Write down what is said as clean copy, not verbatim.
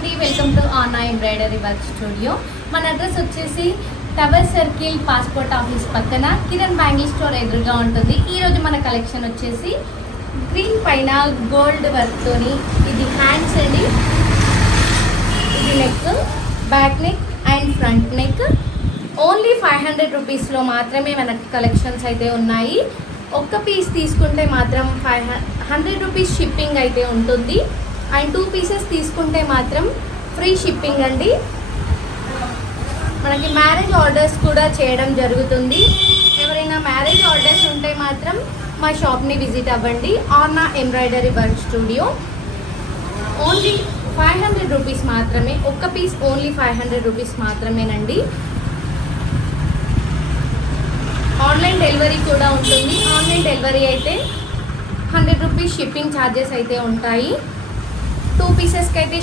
అండి, welcome to Ana embroidery work studio. మన address వచ్చేసి టవర్ సర్కిల్ పాస్పోర్ట్ ఆఫీస్ పక్కన కిరణ్ బ్యాంగిల్ స్టోర్ ఎదురుగా ఉంటుంది. ఈరోజు మన కలెక్షన్ వచ్చేసి గ్రీన్ పైన గోల్డ్ వర్క్తోని, ఇది హ్యాండ్స్ అండి, ఇది neck, back neck and front neck. Only 500 రూపీస్లో మాత్రమే మనకు కలెక్షన్స్ అయితే ఉన్నాయి. ఒక్క పీస్ తీసుకుంటే మాత్రం 100 రూపీస్ షిప్పింగ్ అయితే ఉంటుంది. అండ్ 2 పీసెస్ తీసుకుంటే మాత్రం ఫ్రీ షిప్పింగ్ అండి. మనకి మ్యారేజ్ ఆర్డర్స్ కూడా చేయడం జరుగుతుంది. ఎవరైనా మ్యారేజ్ ఆర్డర్స్ ఉంటే మాత్రం మా షాప్ని విజిట్ అవ్వండి. Aana embroidery work studio. Only 500 rupees మాత్రమే, ఒక్క పీస్ ఓన్లీ 500 రూపీస్ మాత్రమేనండి. ఆన్లైన్ డెలివరీ కూడా ఉంటుంది. ఆన్లైన్ డెలివరీ అయితే 100 రూపీస్ షిప్పింగ్ ఛార్జెస్ అయితే ఉంటాయి. 2 పీసెస్కి అయితే